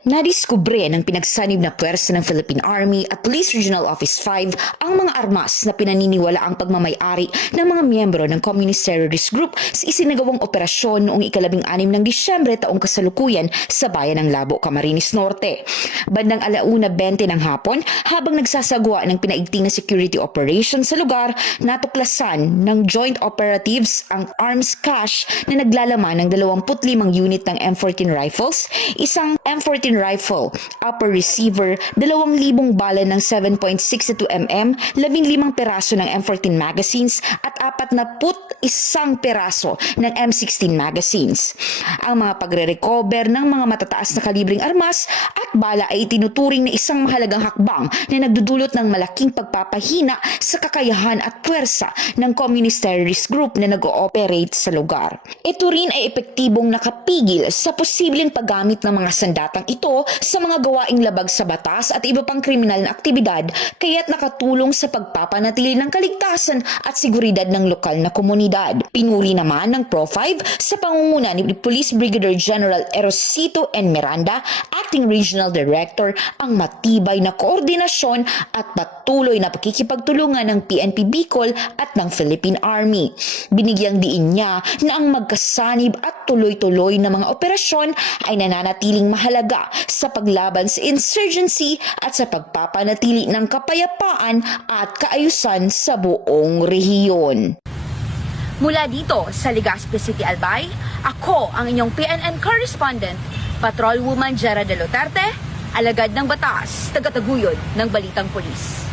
Nadiskubre ng pinagsanib na puwersa ng Philippine Army at Police Regional Office 5 ang mga armas na pinaniniwala ang pagmamayari ng mga miyembro ng Communist Terrorist Group sa isinagawang operasyon noong ika-16 ng Disyembre taong kasalukuyan sa bayan ng Labo, Camarines Norte. Bandang 1:20 ng hapon, habang nagsasagawa ng pinaigting na security operation sa lugar, natuklasan ng joint operatives ang arms cache na naglalaman ng 25 unit ng M14 rifles, isang M14 rifle, upper receiver, 2,000 bala ng 7.62 mm, 15 peraso ng M14 magazines at 41 peraso ng M16 magazines. Ang mga pagre-recover ng mga matataas na kalibreng armas at bala ay tinuturing na isang mahalagang hakbang na nagdudulot ng malaking pagpapahina sa kakayahan at puwersa ng Communist Terrorist Group na nag-ooperate sa lugar. Ito rin ay epektibong nakapigil sa posibleng paggamit ng mga sandatang ito sa mga gawaing labag sa batas at iba pang kriminal na aktibidad, kaya't nakatulong sa pagpapanatili ng kaligtasan at seguridad ng lokal na komunidad. Pinuri naman ng Pro-5 sa pangunguna ni Police Brigadier General Erosito N. Miranda, Acting Regional Director, ang matibay na koordinasyon at patuloy na pakikipagtulungan ng PNP Bicol at ng Philippine Army. Binigyang diin niya na ang magkasanib at tuloy-tuloy na mga operasyon ay nananatiling mahalaga sa paglaban sa insurgency at sa pagpapanatili ng kapayapaan at kaayusan sa buong rehiyon. Mula dito sa Legazpi City, Albay, ako ang inyong PNN correspondent, Patrolwoman Jera de Luterte, alagad ng batas, tagataguyod ng Balitang Pulis.